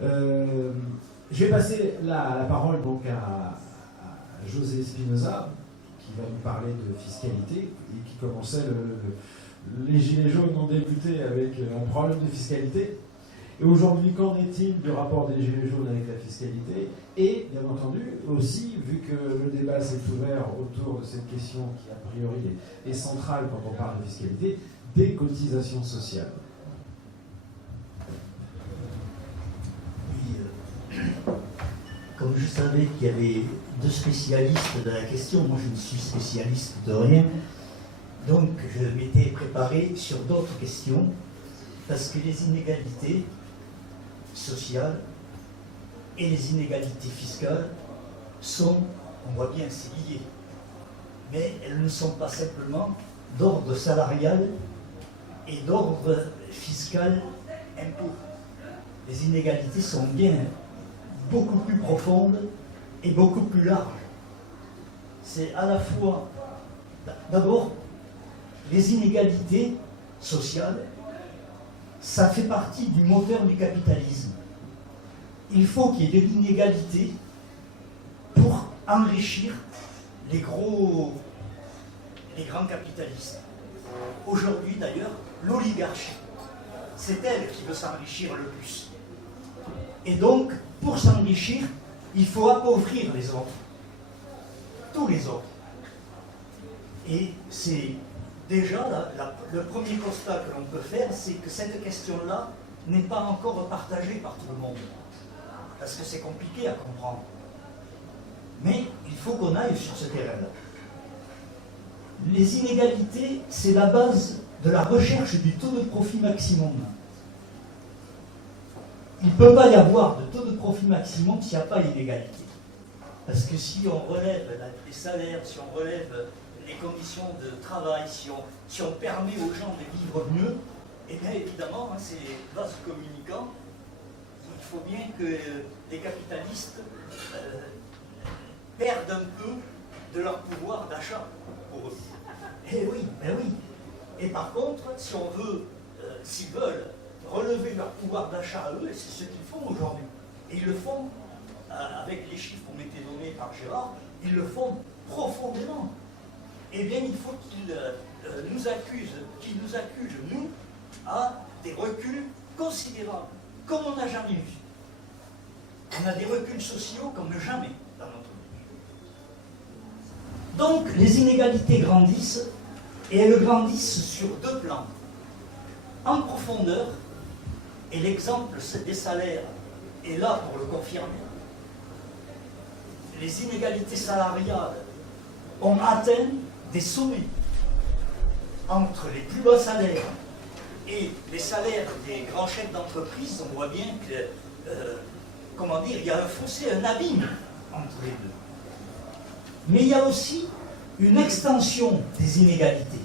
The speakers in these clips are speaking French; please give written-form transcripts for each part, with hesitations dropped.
Je vais passer la parole donc à José Espinosa, qui va nous parler de fiscalité, et qui commençait les Gilets jaunes ont débuté avec un problème de fiscalité. Et aujourd'hui, qu'en est-il du rapport des Gilets jaunes avec la fiscalité? Et, bien entendu, aussi, vu que le débat s'est ouvert autour de cette question qui, a priori, est centrale quand on parle de fiscalité, des cotisations sociales. Oui, comme je savais qu'il y avait deux spécialistes de la question, moi je ne suis spécialiste de rien, donc je m'étais préparé sur d'autres questions, parce que les inégalités sociales et les inégalités fiscales sont, on voit bien, c'est lié. Mais elles ne sont pas simplement d'ordre salarial et d'ordre fiscal impôt. Les inégalités sont bien beaucoup plus profondes et beaucoup plus larges. C'est à la fois, d'abord, les inégalités sociales, ça fait partie du moteur du capitalisme. Il faut qu'il y ait de l'inégalité pour enrichir les grands capitalistes. Aujourd'hui d'ailleurs, l'oligarchie, c'est elle qui veut s'enrichir le plus. Et donc, pour s'enrichir, il faut appauvrir les autres. Tous les autres. Et c'est déjà le premier constat que l'on peut faire, c'est que cette question-là n'est pas encore partagée par tout le monde. Parce que c'est compliqué à comprendre. Mais il faut qu'on aille sur ce terrain-là. Les inégalités, c'est la base de la recherche du taux de profit maximum. Il ne peut pas y avoir de taux de profit maximum s'il n'y a pas d'inégalité. Parce que si on relève les salaires, si on relève les conditions de travail, si on permet aux gens de vivre mieux, et bien évidemment, c'est vase communicant. Il faut bien que les capitalistes perdent un peu de leur pouvoir d'achat pour eux. Eh oui, ben oui. Et par contre, si on veut, s'ils veulent relever leur pouvoir d'achat à eux, et c'est ce qu'ils font aujourd'hui, et ils le font avec les chiffres qui ont été donnés par Gérard, ils le font profondément. Eh bien, il faut qu'ils nous accusent, nous, à des reculs considérables, comme on n'a jamais vu. On a des reculs sociaux comme jamais dans notre pays. Donc, les inégalités grandissent, et elles grandissent sur deux plans. En profondeur, et l'exemple des salaires est là pour le confirmer. Les inégalités salariales ont atteint des sommets entre les plus bas salaires et les salaires des grands chefs d'entreprise. On voit bien que, il y a un fossé, un abîme entre les deux. Mais il y a aussi une extension des inégalités.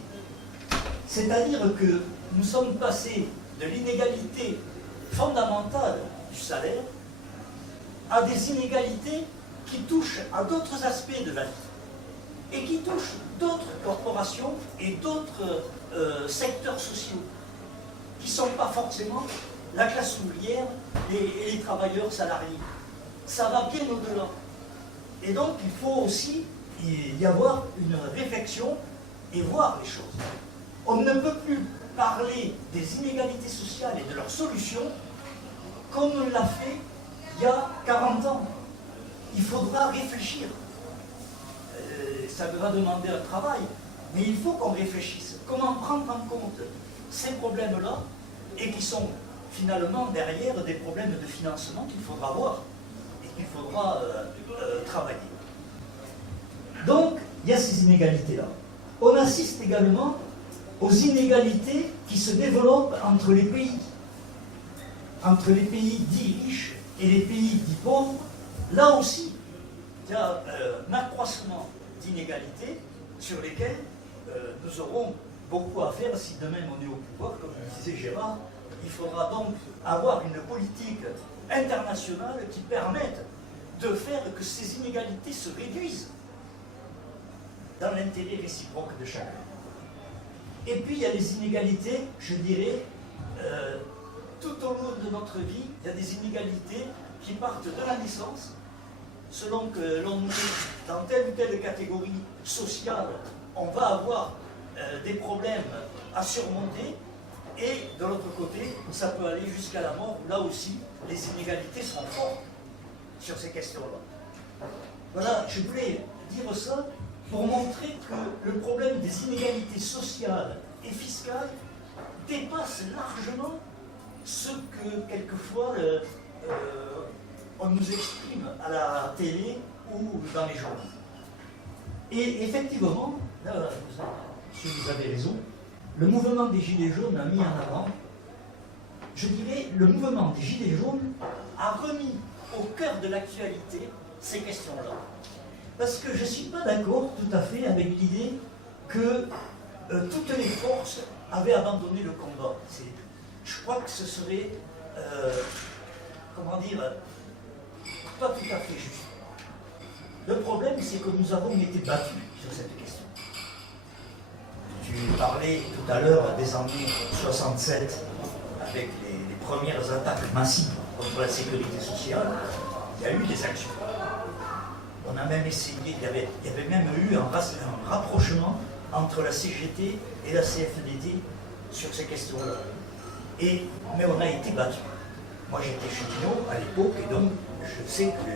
C'est-à-dire que nous sommes passés de l'inégalité fondamentale du salaire à des inégalités qui touchent à d'autres aspects de la vie et qui touchent d'autres corporations et d'autres secteurs sociaux qui ne sont pas forcément la classe ouvrière et les travailleurs salariés. Ça va bien au-delà. Et donc il faut aussi y avoir une réflexion et voir les choses. On ne peut plus parler des inégalités sociales et de leurs solutions comme on l'a fait il y a 40 ans. Il faudra réfléchir. Ça va demander un travail, mais il faut qu'on réfléchisse. Comment prendre en compte ces problèmes-là et qui sont finalement derrière des problèmes de financement qu'il faudra voir et qu'il faudra travailler. Donc, il y a ces inégalités-là. On assiste également aux inégalités qui se développent entre les pays dits riches et les pays dits pauvres. Là aussi, il y a un accroissement d'inégalités sur lesquelles nous aurons beaucoup à faire si demain on est au pouvoir, comme le disait Gérard. Il faudra donc avoir une politique internationale qui permette de faire que ces inégalités se réduisent dans l'intérêt réciproque de chacun. Et puis il y a les inégalités, je dirais, tout au long de notre vie, il y a des inégalités qui partent de la naissance. Selon que l'on est dans telle ou telle catégorie sociale, on va avoir des problèmes à surmonter. Et de l'autre côté, ça peut aller jusqu'à la mort. Là aussi, les inégalités sont fortes sur ces questions-là. Voilà, je voulais dire ça pour montrer que le problème des inégalités sociales et fiscales dépasse largement ce que quelquefois on nous exprime à la télé ou dans les journaux. Et effectivement, là, vous avez raison, le mouvement des Gilets jaunes a mis en avant, je dirais, le mouvement des Gilets jaunes a remis au cœur de l'actualité ces questions-là. Parce que je ne suis pas d'accord tout à fait avec l'idée que toutes les forces avaient abandonné le combat. Je crois que ce serait, comment dire, pas tout à fait juste. Le problème, c'est que nous avons été battus sur cette question. Tu parlais tout à l'heure des années 67, avec les premières attaques massives contre la sécurité sociale. Il y a eu des actions. On a même essayé, il y avait même eu un rapprochement entre la CGT et la CFDT sur ces questions-là. Mais on a été battus. Moi j'étais cheminot à l'époque et donc je sais que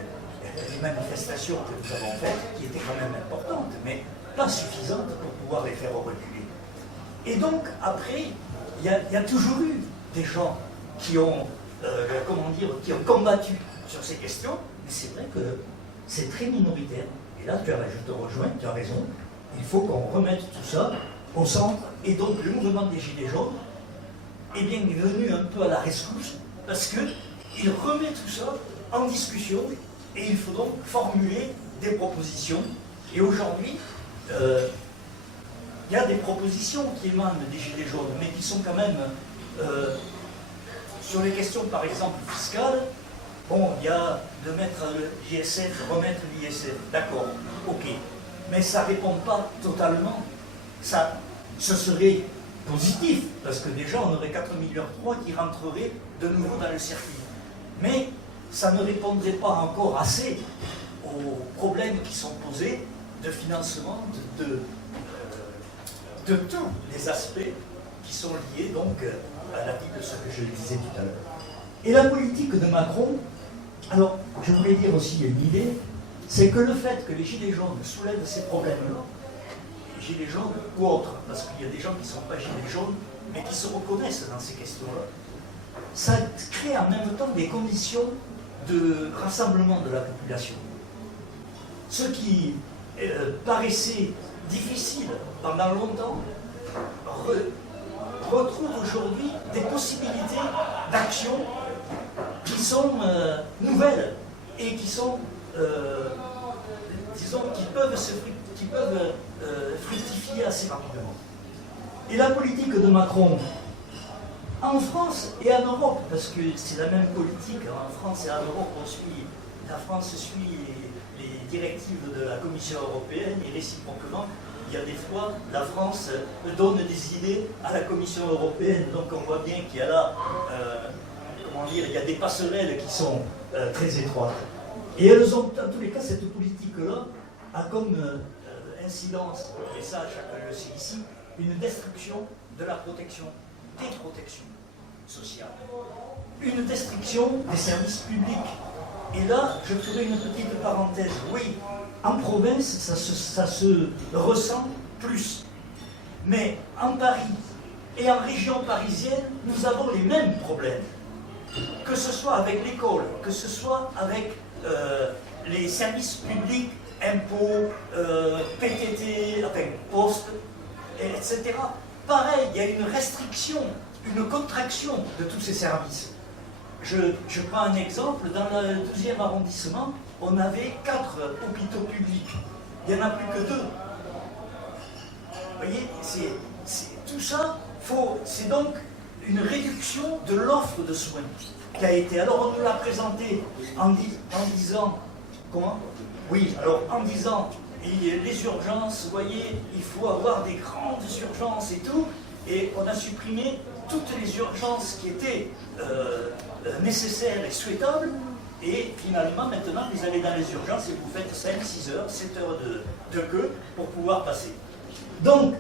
les manifestations que nous avons faites, qui étaient quand même importantes, mais pas suffisantes pour pouvoir les faire reculer. Et donc après, il y a toujours eu des gens qui ont, qui ont combattu sur ces questions, mais c'est vrai que c'est très minoritaire. Et là, je te rejoins, tu as raison, il faut qu'on remette tout ça au centre. Et donc le mouvement des Gilets jaunes est bien venu un peu à la rescousse, parce qu'il remet tout ça en discussion, et il faut donc formuler des propositions. Et aujourd'hui, il y a des propositions qui émanent des Gilets jaunes, mais qui sont quand même, sur les questions par exemple fiscales, bon, il y a de mettre l'ISF, de remettre l'ISF, d'accord, ok, mais ça ne répond pas totalement. Ce serait positif, parce que déjà on aurait 4,3 millions qui rentreraient de nouveau dans le circuit. Mais ça ne répondrait pas encore assez aux problèmes qui sont posés de financement de tous les aspects qui sont liés donc à la vie de ce que je disais tout à l'heure. Et la politique de Macron, alors je voulais dire aussi une idée, c'est que le fait que les Gilets jaunes soulèvent ces problèmes-là, les Gilets jaunes ou autres, parce qu'il y a des gens qui ne sont pas Gilets jaunes, mais qui se reconnaissent dans ces questions-là, ça crée en même temps des conditions de rassemblement de la population. Ce qui paraissait difficile pendant longtemps retrouve aujourd'hui des possibilités d'action qui sont nouvelles et qui sont, disons, qui peuvent fructifier assez rapidement. Et la politique de Macron, en France et en Europe, parce que c'est la même politique, en France et en Europe, la France suit les directives de la Commission européenne et réciproquement, il y a des fois, la France donne des idées à la Commission européenne, donc on voit bien qu'il y a là, il y a des passerelles qui sont très étroites. Et elles ont, dans tous les cas, cette politique-là a comme incidence, et ça chacun le sait ici, une destruction de la protection, des protections sociales. Une destruction des services publics. Et là, je ferai une petite parenthèse. Oui, en province, ça se ressent plus. Mais en Paris et en région parisienne, nous avons les mêmes problèmes. Que ce soit avec l'école, que ce soit avec les services publics, impôts, PTT, enfin, poste, etc. Pareil, il y a une restriction, une contraction de tous ces services. Je prends un exemple, dans le 12e arrondissement, on avait 4 hôpitaux publics. Il n'y en a plus que 2. Vous voyez, tout ça, c'est donc une réduction de l'offre de soins qui a été. Alors on nous l'a présenté en disant, comment? Oui, alors en disant, les urgences, vous voyez, il faut avoir des grandes urgences et tout, et on a supprimé toutes les urgences qui étaient nécessaires et souhaitables. Et finalement, maintenant, vous allez dans les urgences et vous faites 5, 6 heures, 7 heures de queue pour pouvoir passer. Donc,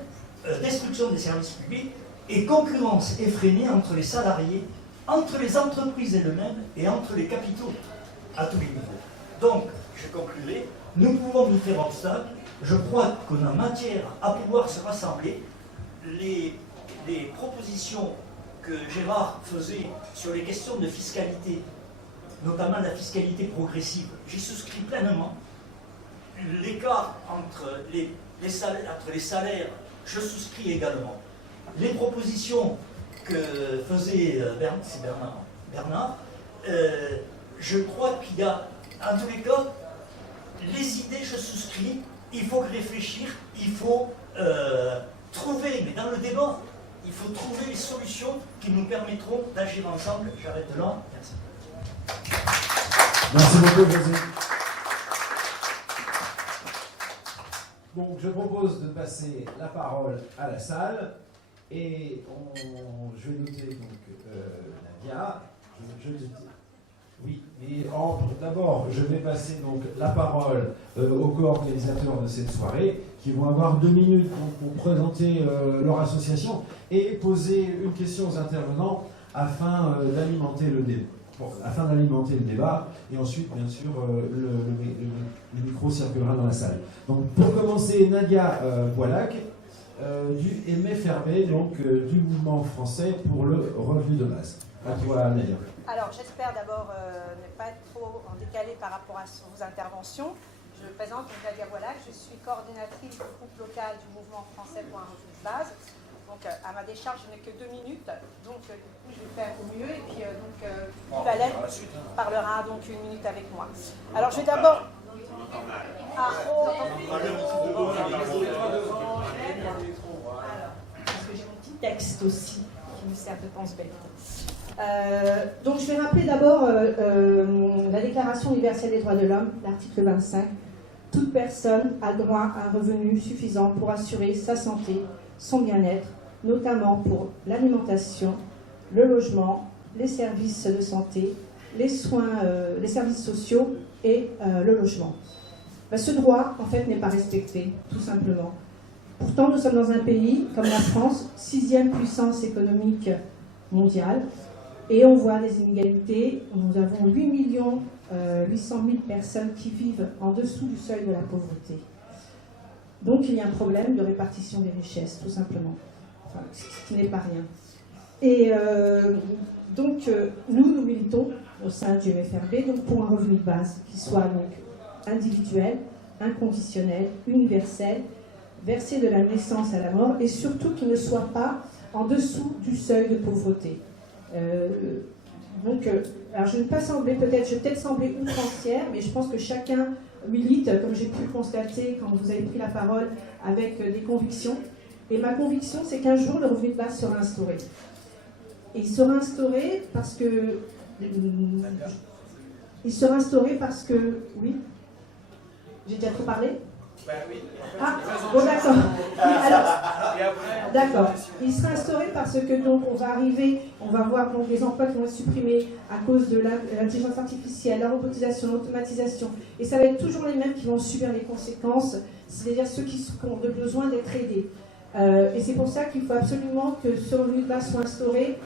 destruction des services publics et concurrence effrénée entre les salariés, entre les entreprises elles-mêmes et entre les capitaux à tous les niveaux. Donc, je conclurai, nous pouvons nous faire obstacle. Je crois qu'on a matière à pouvoir se rassembler. Les propositions que Gérard faisait sur les questions de fiscalité, notamment la fiscalité progressive, j'y souscris pleinement. L'écart entre les salaires, je souscris également. Les propositions que faisait Bernard, je crois qu'il y a, en tous les cas, les idées, je souscris, il faut réfléchir, il faut trouver, mais dans le débat, il faut trouver les solutions qui nous permettront d'agir ensemble. J'arrête là. Merci. Merci beaucoup, José. Donc, je propose de passer la parole à la salle et je vais noter donc Nadia. Oui, mais d'abord, je vais passer donc la parole aux co-organisateurs de cette soirée qui vont avoir 2 minutes pour présenter leur association et poser une question aux intervenants afin d'alimenter le débat. Et ensuite, bien sûr, le micro circulera dans la salle. Donc, pour commencer, Nadia Boilac, du MFRB, donc du Mouvement français pour le revenu de base. À toi, Nadia. Alors, j'espère d'abord ne pas être trop en décalé par rapport à vos interventions. Je me présente, Nadia Boilac, je suis coordinatrice du groupe local du Mouvement français pour un revenu de base. Donc, à ma décharge, je n'ai que 2 minutes, donc du coup, je vais faire au mieux. Et puis, Valette parlera donc 1 minute avec moi. Alors, je vais d'abord. Parce que j'ai mon petit texte aussi qui me sert de pense-bête. Donc, je vais rappeler d'abord la Déclaration universelle des droits de l'homme, l'article 25. Toute personne a droit à un revenu suffisant pour assurer sa santé, son bien-être, notamment pour l'alimentation, le logement, les services de santé, les soins, les services sociaux et le logement. Ce droit, en fait, n'est pas respecté, tout simplement. Pourtant, nous sommes dans un pays comme la France, 6e puissance économique mondiale, et on voit des inégalités. Nous avons 8 800 000 personnes qui vivent en dessous du seuil de la pauvreté. Donc, il y a un problème de répartition des richesses, tout simplement. Enfin, ce qui n'est pas rien. Et nous militons au sein du MFRB donc, pour un revenu de base qui soit donc, individuel, inconditionnel, universel, versé de la naissance à la mort, et surtout qui ne soit pas en dessous du seuil de pauvreté. Alors je ne vais pas sembler, je vais peut-être sembler outrancière, mais je pense que chacun milite, comme j'ai pu le constater quand vous avez pris la parole, avec des convictions. Et ma conviction, c'est qu'un jour, le revenu de base sera instauré. Et il sera instauré parce que... Oui. J'ai déjà trop parlé ? Oui. Ah, bon d'accord. Alors, d'accord. Il sera instauré parce que donc on va voir donc les emplois qui vont être supprimés à cause de l'intelligence artificielle, la robotisation, l'automatisation, et ça va être toujours les mêmes qui vont subir les conséquences, c'est-à-dire ceux qui ont besoin d'être aidés. Et c'est pour ça qu'il faut absolument que ce revenu de base soit instauré.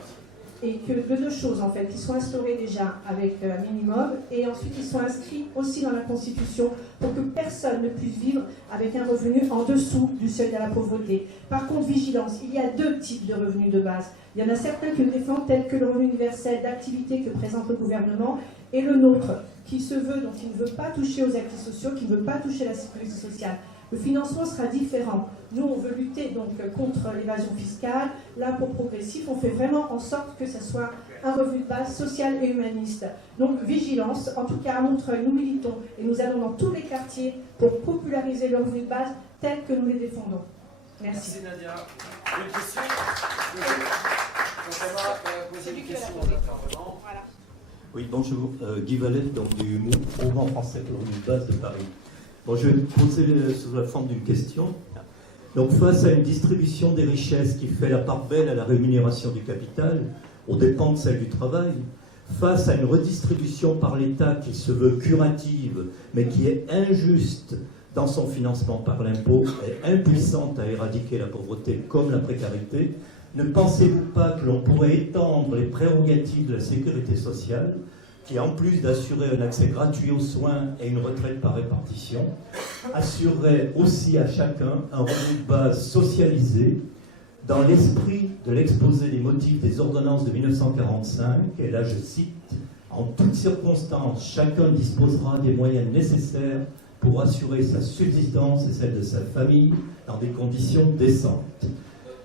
Et que de 2 choses en fait, qu'ils soient instaurés déjà avec un minimum et ensuite ils soient inscrits aussi dans la Constitution pour que personne ne puisse vivre avec un revenu en dessous du seuil de la pauvreté. Par contre, vigilance, il y a 2 types de revenus de base. Il y en a certains qui le défendent, tels que le revenu universel d'activité que présente le gouvernement et le nôtre, qui se veut, donc qui ne veut pas toucher aux acquis sociaux, qui ne veut pas toucher à la sécurité sociale. Le financement sera différent. Nous, on veut lutter donc contre l'évasion fiscale. L'impôt progressif, on fait vraiment en sorte que ce soit un revenu de base social et humaniste. Donc, vigilance. En tout cas, à Montreuil, nous militons et nous allons dans tous les quartiers pour populariser le revenu de base tel que nous les défendons. Merci. Merci Nadia. Une question. On va poser des questions aux intervenants. Voilà. Oui, bonjour. Guy Valette, donc du Mouvement français pour le revenu de base de Paris. Bon, je vais poser sous la forme d'une question. Donc face à une distribution des richesses qui fait la part belle à la rémunération du capital, aux dépens de celle du travail, face à une redistribution par l'État qui se veut curative, mais qui est injuste dans son financement par l'impôt et impuissante à éradiquer la pauvreté comme la précarité, ne pensez-vous pas que l'on pourrait étendre les prérogatives de la sécurité sociale, qui en plus d'assurer un accès gratuit aux soins et une retraite par répartition, assurerait aussi à chacun un revenu de base socialisé dans l'esprit de l'exposé des motifs des ordonnances de 1945, et là je cite, « En toutes circonstances, chacun disposera des moyens nécessaires pour assurer sa subsistance et celle de sa famille dans des conditions décentes. »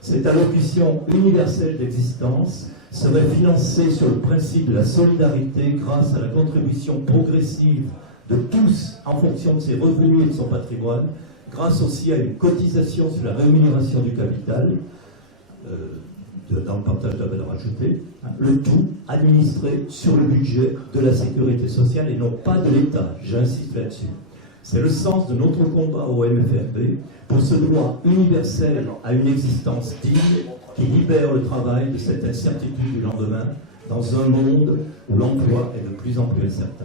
Cette allocution universelle d'existence serait financée sur le principe de la solidarité grâce à la contribution progressive de tous en fonction de ses revenus et de son patrimoine, grâce aussi à une cotisation sur la rémunération du capital, dans le partage de la valeur ajoutée, le tout administré sur le budget de la sécurité sociale et non pas de l'État, j'insiste là-dessus. C'est le sens de notre combat au MFRB pour ce droit universel à une existence digne qui libère le travail de cette incertitude du lendemain dans un monde où l'emploi est de plus en plus incertain.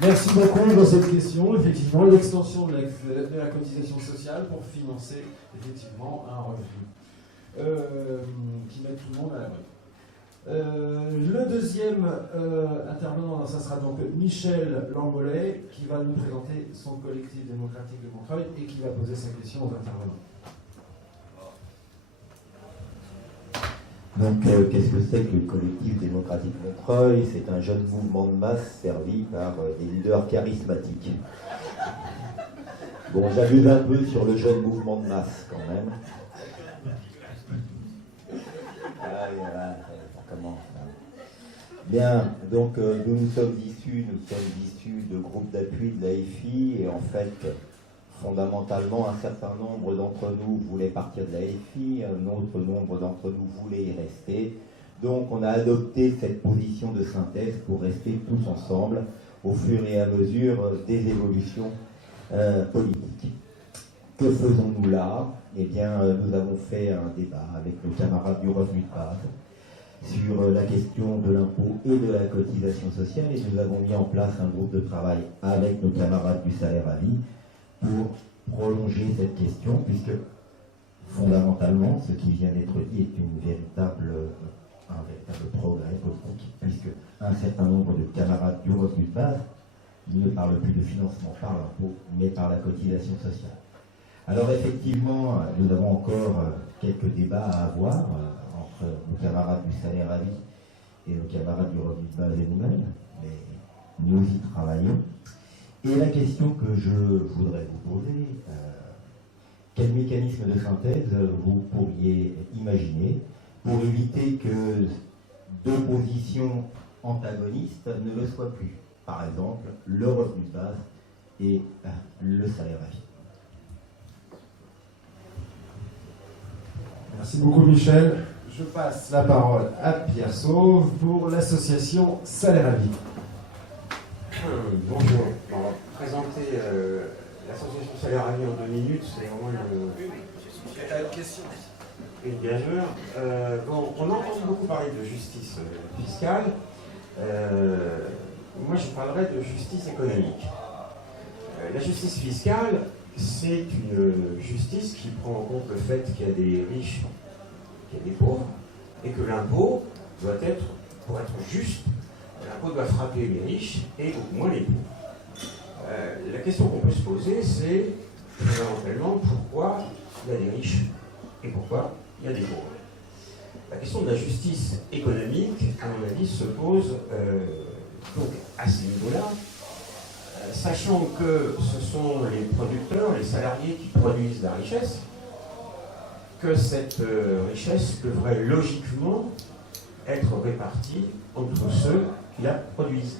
Merci beaucoup pour cette question. Effectivement, l'extension de la cotisation sociale pour financer effectivement un revenu qui met tout le monde à l'abri. Le deuxième intervenant, ça sera donc Michel Lambolet, qui va nous présenter son collectif démocratique de Montreuil et qui va poser sa question aux intervenants. Donc, qu'est-ce que c'est que le collectif démocratique Montreuil? C'est un jeune mouvement de masse servi par des leaders charismatiques. Bon, j'abuse un peu sur le jeune mouvement de masse, quand même. Ça commence. Bien, donc, nous sommes issus de groupes d'appui de l'AFI, et en fait, fondamentalement, un certain nombre d'entre nous voulaient partir de l'AFI, un autre nombre d'entre nous voulaient y rester. Donc on a adopté cette position de synthèse pour rester tous ensemble au fur et à mesure des évolutions politiques. Que faisons-nous là? Eh bien, nous avons fait un débat avec nos camarades du revenu de base sur la question de l'impôt et de la cotisation sociale, et nous avons mis en place un groupe de travail avec nos camarades du salaire à vie pour prolonger cette question, puisque fondamentalement, ce qui vient d'être dit est un véritable progrès politique, puisque un certain nombre de camarades du revenu de base ne parlent plus de financement par l'impôt, mais par la cotisation sociale. Alors effectivement, nous avons encore quelques débats à avoir entre nos camarades du salaire à vie et nos camarades du revenu de base et nous-mêmes, mais nous y travaillons. Et la question que je voudrais vous poser, quel mécanisme de synthèse vous pourriez imaginer pour éviter que deux positions antagonistes ne le soient plus? Par exemple, le revenu de base et le salaire à vie. Merci beaucoup Michel. Je passe la parole à Pierre Sauve pour l'association Salaire à vie. Bonjour, on va présenter l'association Salaire à vie en 2 minutes, c'est vraiment Une question. une gageure. Bon, on a entendu beaucoup parler de justice fiscale. Moi je parlerai de justice économique. La justice fiscale, c'est une justice qui prend en compte le fait qu'il y a des riches, qu'il y a des pauvres, et que l'impôt doit être, pour être juste, l'impôt doit frapper les riches et beaucoup moins les pauvres. La question qu'on peut se poser, c'est fondamentalement pourquoi il y a des riches et pourquoi il y a des pauvres. La question de la justice économique, à mon avis, se pose donc à ce niveau-là, sachant que ce sont les producteurs, les salariés qui produisent la richesse, que cette richesse devrait logiquement être répartie entre ceux qui la produisent.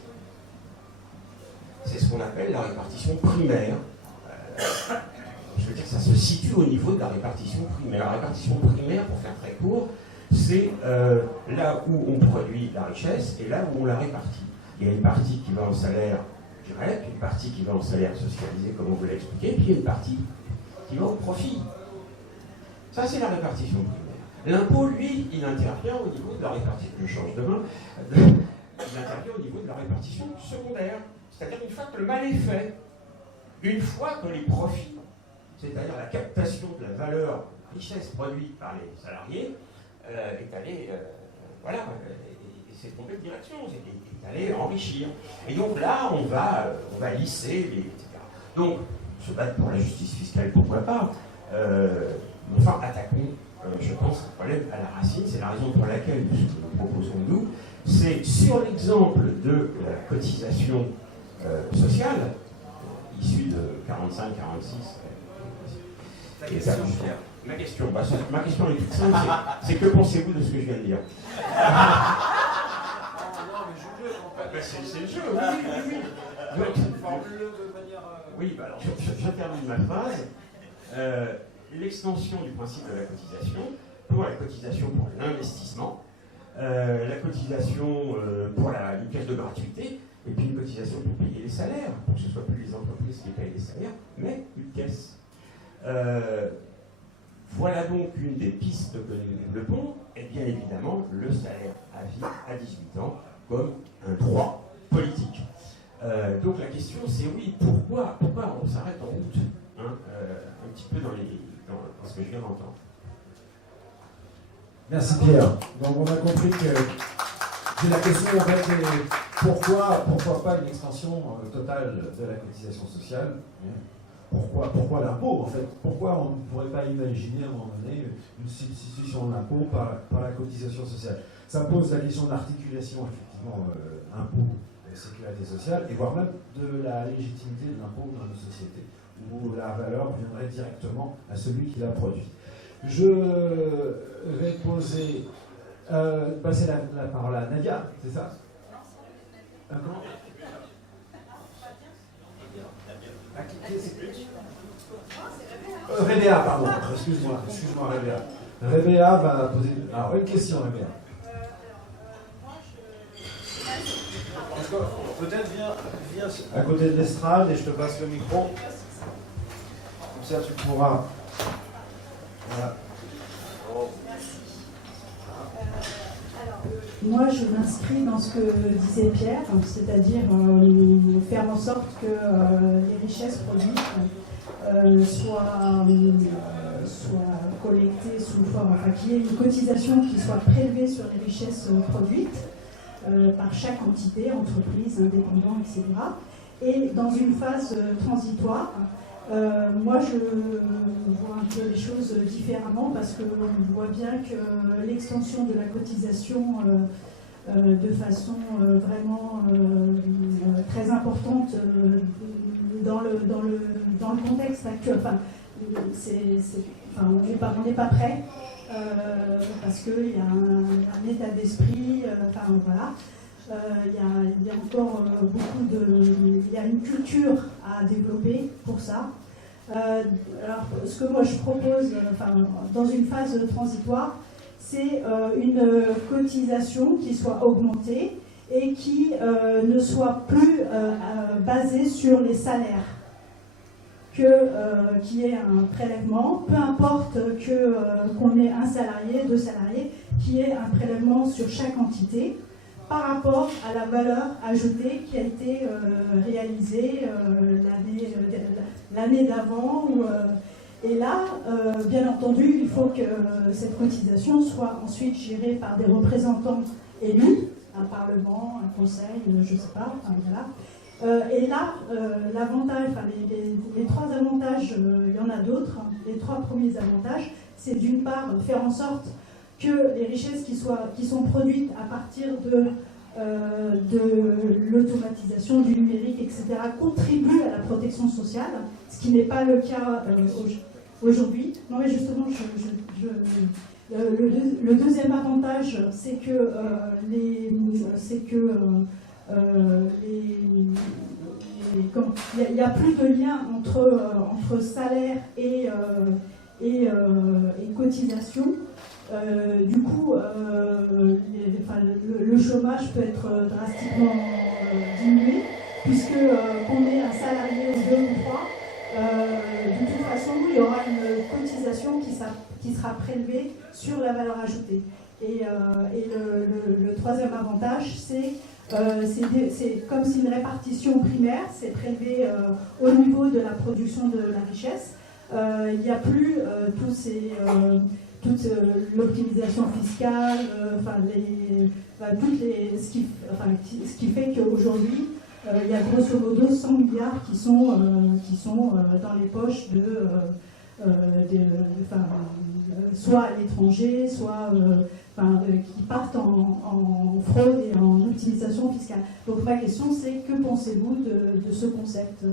C'est ce qu'on appelle la répartition primaire. Je veux dire que ça se situe au niveau de la répartition primaire. La répartition primaire, pour faire très court, c'est là où on produit la richesse et là où on la répartit. Il y a une partie qui va au salaire direct, une partie qui va en salaire socialisé, comme on vous l'a expliqué, puis une partie qui va au profit. Ça, c'est la répartition primaire. L'impôt, lui, il intervient au niveau de la répartition, je change de main, il intervient au niveau de la répartition secondaire. C'est-à-dire une fois que le mal est fait, une fois que les profits, c'est-à-dire la captation de la valeur, richesse produite par les salariés, est allée, voilà, et c'est trompé de direction, est allé enrichir. Et donc là, on va lisser les, etc. Donc, se battre pour la justice fiscale, pourquoi pas, enfin, attaquons, je pense, le problème à la racine. C'est la raison pour laquelle nous proposons, nous, c'est sur l'exemple de la cotisation sociale, issue de 45, 46. Ta question, Pierre. Ma question est toute simple, c'est que pensez-vous de ce que je viens de dire? Non, mais je C'est le jeu, oui. formule-le de manière... Oui, bah alors je termine ma phrase. L'extension du principe de la cotisation pour la cotisation pour l'investissement, la cotisation pour une caisse de gratuité, et puis une cotisation pour payer les salaires, pour que ce ne soit plus les entreprises qui payent les salaires, mais une caisse. Voilà donc une des pistes que nous développons, et bien évidemment le salaire à vie à 18 ans comme un droit politique. Donc la question c'est oui, pourquoi on s'arrête en route, hein, un petit peu dans ce que je viens d'entendre. Merci Pierre. Donc on a compris que la question en fait est pourquoi pas une extension totale de la cotisation sociale? Pourquoi l'impôt en fait? Pourquoi on ne pourrait pas imaginer à un moment donné une substitution de l'impôt par la cotisation sociale? Ça pose la question de l'articulation effectivement impôt et sécurité sociale, et voire même de la légitimité de l'impôt dans nos sociétés, où la valeur viendrait directement à celui qui l'a produit. Je vais passer la parole à Nadia, c'est ça? Comment? Rébéa, pardon, excuse-moi Rébéa. Rébéa va poser une question, Rébéa. Peut-être viens à côté de l'estrade et je te passe le micro. Comme ça tu pourras. Voilà. Moi, je m'inscris dans ce que disait Pierre, c'est-à-dire faire en sorte que les richesses produites soient collectées sous forme, enfin qu'il y ait une cotisation qui soit prélevée sur les richesses produites par chaque entité, entreprise, indépendant, etc. Et dans une phase transitoire, moi je vois un peu les choses différemment parce qu'on voit bien que l'extension de la cotisation de façon vraiment très importante dans le contexte actuel, on n'est pas prêt parce qu'il y a un état d'esprit, voilà. Il y a encore il y a une culture à développer pour ça. Alors, ce que moi je propose, dans une phase transitoire, c'est une cotisation qui soit augmentée et qui ne soit plus basée sur les salaires. Qu'il y ait un prélèvement, peu importe qu'on ait un salarié, deux salariés, qu'il y ait un prélèvement sur chaque entité par rapport à la valeur ajoutée qui a été réalisée l'année d'avant. Et là, bien entendu, il faut que cette cotisation soit ensuite gérée par des représentants élus, un parlement, un conseil, je ne sais pas, voilà. Et là, l'avantage, les trois avantages, il y en a d'autres. Les trois premiers avantages, c'est d'une part faire en sorte que les richesses qui sont produites à partir de l'automatisation, du numérique, etc., contribuent à la protection sociale, ce qui n'est pas le cas aujourd'hui. Non, mais justement, le deuxième avantage, c'est que il n'y a plus de lien entre salaire et cotisation. Du coup, le chômage peut être drastiquement diminué, puisque qu'on ait un salarié ou deux ou trois, de toute façon, il y aura une cotisation qui sera prélevée sur la valeur ajoutée. Et le troisième avantage, c'est comme c'est une répartition primaire, c'est prélevé au niveau de la production de la richesse. Il n'y a plus toute l'optimisation fiscale, ce qui fait qu'aujourd'hui, il y a grosso modo 100 milliards qui sont dans les poches soit à l'étranger, soit qui partent en fraude et en optimisation fiscale. Donc ma question c'est, que pensez-vous de ce concept,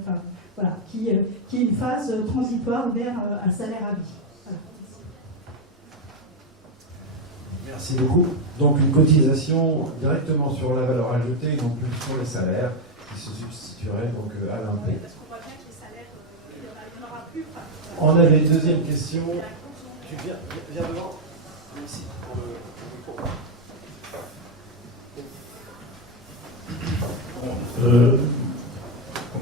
qui est une phase transitoire vers un salaire à vie? Voilà. Merci beaucoup. Donc une cotisation directement sur la valeur ajoutée, non plus sur les salaires, qui se substituerait donc à l'impôt. Parce qu'on voit bien que les salaires, il n'y en aura plus. On avait une deuxième question. Tu viens devant. Ici, pour le micro.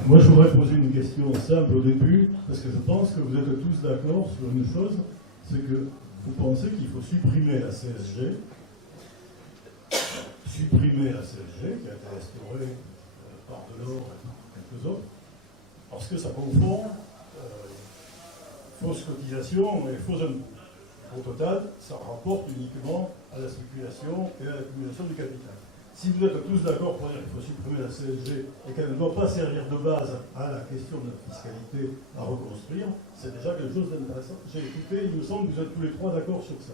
Moi, je voudrais poser une question simple au début, parce que je pense que vous êtes tous d'accord sur une chose, c'est que vous pensez qu'il faut supprimer la CSG, qui a été restaurée par Delors et quelques autres, parce que ça confond fausse cotisation et faux impôts. Au total, ça rapporte uniquement à la spéculation et à l'accumulation du capital. Si vous êtes tous d'accord pour dire qu'il faut supprimer la CSG et qu'elle ne doit pas servir de base à la question de la fiscalité à reconstruire, c'est déjà quelque chose d'intéressant. J'ai écouté, il me semble que vous êtes tous les trois d'accord sur ça.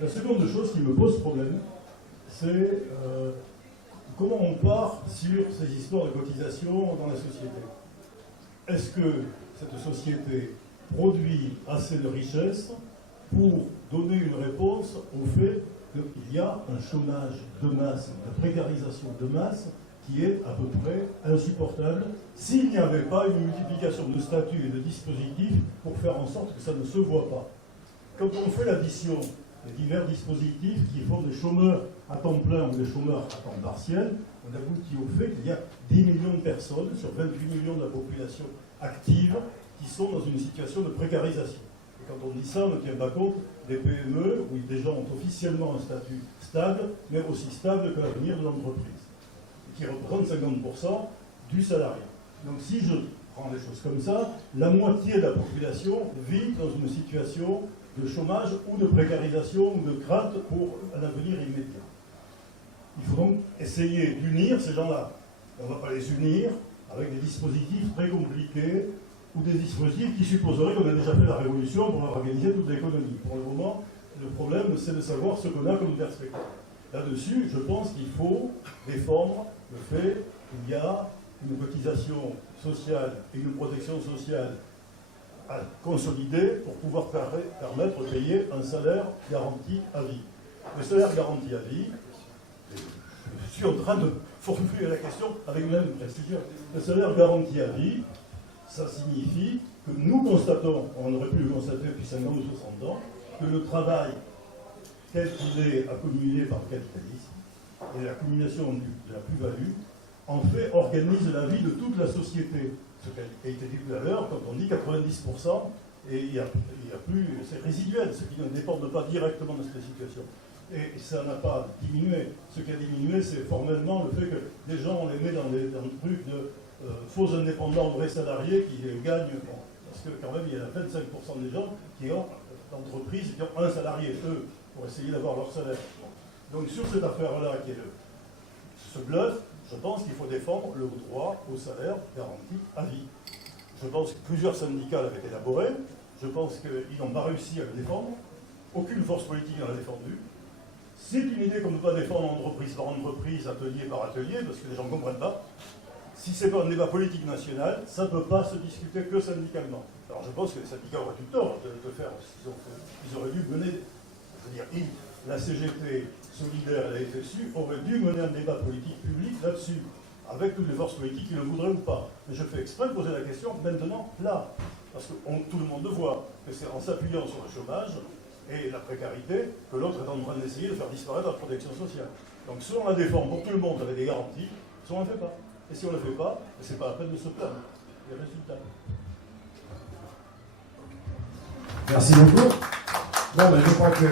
La seconde chose qui me pose problème, c'est comment on part sur ces histoires de cotisation dans la société. Est-ce que cette société produit assez de richesse pour donner une réponse au fait qu'il y a un chômage de masse, une précarisation de masse qui est à peu près insupportable s'il n'y avait pas une multiplication de statuts et de dispositifs pour faire en sorte que ça ne se voit pas. Quand on fait l'addition des divers dispositifs qui font des chômeurs à temps plein ou des chômeurs à temps partiel, on aboutit au fait qu'il y a 10 millions de personnes sur 28 millions de la population active qui sont dans une situation de précarisation. Et quand on dit ça, on ne tient pas compte des PME où des gens ont officiellement un statut stable, mais aussi stable que l'avenir de l'entreprise, qui représente 50% du salarié. Donc si je prends les choses comme ça, la moitié de la population vit dans une situation de chômage ou de précarisation ou de crainte pour un avenir immédiat. Il faut donc essayer d'unir ces gens-là. On ne va pas les unir avec des dispositifs très compliqués ou des dispositifs qui supposeraient qu'on a déjà fait la révolution pour organiser toute l'économie. Pour le moment, le problème, c'est de savoir ce qu'on a comme perspective. Là-dessus, je pense qu'il faut défendre le fait qu'il y a une cotisation sociale et une protection sociale à consolider pour pouvoir permettre de payer un salaire garanti à vie. Le salaire garanti à vie, je suis en train de formuler la question avec même précision. Le salaire garanti à vie, ça signifie que nous constatons, on aurait pu le constater depuis 50 ou 60 ans, que le travail tel qu'il est accumulé par le capitalisme et l'accumulation de la plus-value, en fait, organise la vie de toute la société. Ce qui a été dit tout à l'heure, quand on dit 90%, et il y a plus, c'est résiduel, ce qui ne dépend pas directement de cette situation. Et ça n'a pas diminué. Ce qui a diminué, c'est formellement le fait que les gens, on les met dans le truc de faux indépendants, vrais salariés qui gagnent, bon, parce que quand même, il y a 25% des gens qui ont d'entreprises qui ont un salarié, eux, pour essayer d'avoir leur salaire. Donc sur cette affaire-là, qui est ce bluff, je pense qu'il faut défendre le droit au salaire garanti à vie. Je pense que plusieurs syndicats l'avaient élaboré, je pense qu'ils n'ont pas réussi à le défendre, aucune force politique n'en a défendu. C'est une idée qu'on ne peut pas défendre entreprise par entreprise, atelier par atelier, parce que les gens ne comprennent pas. Si ce n'est pas un débat politique national, ça ne peut pas se discuter que syndicalement. Alors je pense que les syndicats auraient eu tort de le faire. Ils auraient dû mener, je veux dire, la CGT solidaire et la FSU auraient dû mener un débat politique public là-dessus, avec toutes les forces politiques qui le voudraient ou pas. Mais je fais exprès de poser la question maintenant, là. Parce que tout le monde voit que c'est en s'appuyant sur le chômage et la précarité que l'autre est en train d'essayer de faire disparaître la protection sociale. Donc soit on la défend pour tout le monde avec des garanties, soit on ne le fait pas. Et si on ne le fait pas, ce n'est pas la peine de se plaindre. Les résultats. Merci beaucoup. Bon, ben, je crois que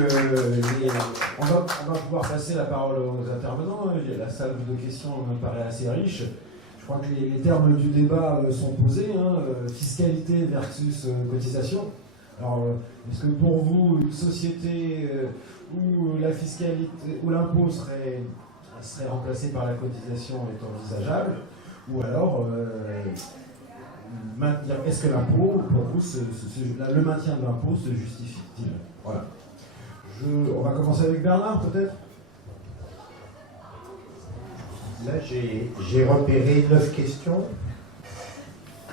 on va pouvoir passer la parole aux intervenants. La salle de questions me paraît assez riche. Je crois que les termes du débat sont posés, hein, fiscalité versus cotisation. Alors, est-ce que pour vous, une société où la fiscalité, où l'impôt serait remplacé par la cotisation est envisageable, ou alors est-ce que l'impôt, pour vous, le maintien de l'impôt se justifie-t-il? Voilà. On va commencer avec Bernard, peut-être. Là, j'ai repéré 9 questions.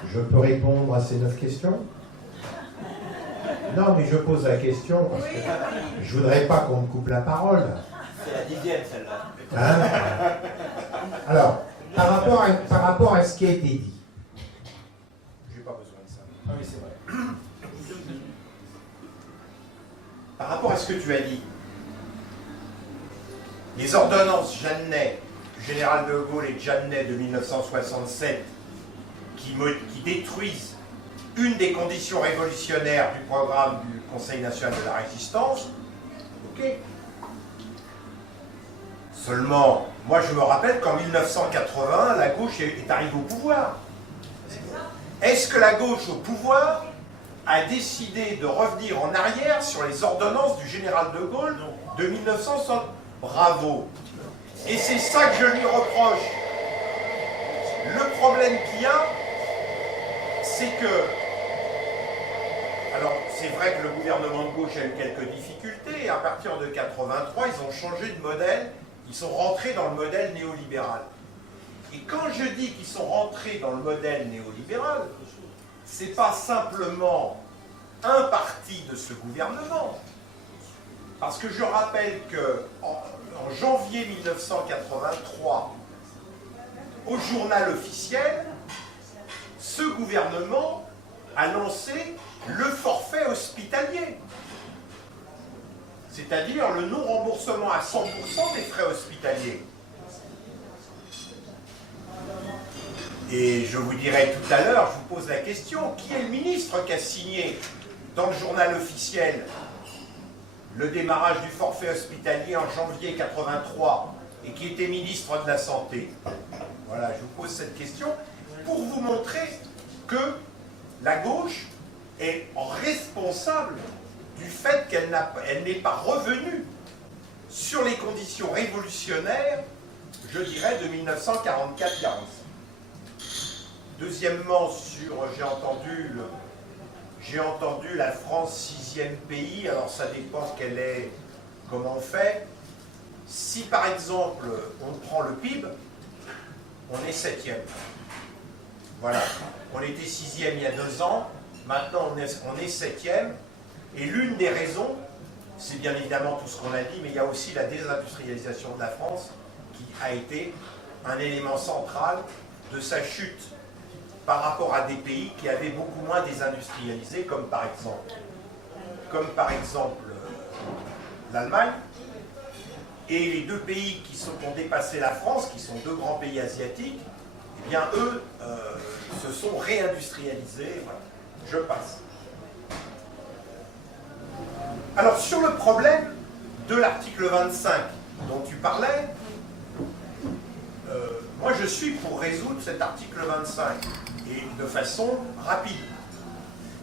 Je peux répondre à ces 9 questions? Non, mais je pose la question parce que je voudrais pas qu'on me coupe la parole. C'est la 10e, celle-là. Hein? Alors, par rapport à ce qui a été dit, j'ai pas besoin de ça. Ah oui, c'est vrai. Par rapport à ce que tu as dit, les ordonnances Jeannet, du général de Gaulle et de Jeannet de 1967, qui détruisent une des conditions révolutionnaires du programme du Conseil national de la résistance, ok. Seulement, moi je me rappelle qu'en 1980, la gauche est arrivée au pouvoir. Est-ce que la gauche au pouvoir a décidé de revenir en arrière sur les ordonnances du général de Gaulle de 1960? Bravo. Et c'est ça que je lui reproche. Le problème qu'il y a, c'est que... Alors, c'est vrai que le gouvernement de gauche a eu quelques difficultés, et à partir de 1983, ils ont changé de modèle, ils sont rentrés dans le modèle néolibéral. Et quand je dis qu'ils sont rentrés dans le modèle néolibéral, c'est pas simplement un parti de ce gouvernement. Parce que je rappelle qu'en janvier 1983, au journal officiel, ce gouvernement a lancé le forfait hospitalier. C'est-à-dire le non-remboursement à 100% des frais hospitaliers. Et je vous dirai tout à l'heure, je vous pose la question, qui est le ministre qui a signé dans le journal officiel le démarrage du forfait hospitalier en janvier 1983 et qui était ministre de la Santé? Voilà, je vous pose cette question pour vous montrer que la gauche est responsable du fait qu'elle n'est pas revenue sur les conditions révolutionnaires, je dirais, de 1944-45. Deuxièmement, j'ai entendu la France 6e pays, alors ça dépend comment on fait. Si par exemple on prend le PIB, on est 7e. Voilà, on était 6e il y a 2 ans, maintenant on est 7e, et l'une des raisons, c'est bien évidemment tout ce qu'on a dit, mais il y a aussi la désindustrialisation de la France qui a été un élément central de sa chute par rapport à des pays qui avaient beaucoup moins désindustrialisé, comme par exemple l'Allemagne, et les 2 pays qui ont dépassé la France, qui sont 2 grands pays asiatiques, eh bien eux se sont réindustrialisés. Voilà. Je passe. Alors sur le problème de l'article 25 dont tu parlais, moi je suis pour résoudre cet article 25 et de façon rapide.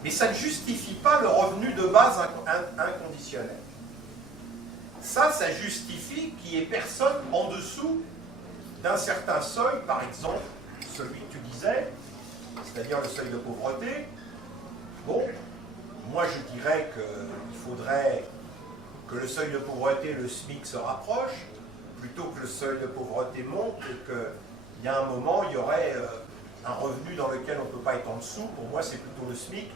Mais ça ne justifie pas le revenu de base inconditionnel. Ça justifie qu'il n'y ait personne en dessous d'un certain seuil, par exemple, celui que tu disais, c'est-à-dire le seuil de pauvreté. Bon, moi je dirais qu'il faudrait que le seuil de pauvreté, le SMIC, se rapproche, plutôt que le seuil de pauvreté monte, et qu'il y a un moment, il y aurait un revenu dans lequel on ne peut pas être en dessous. Pour moi, c'est plutôt le SMIC.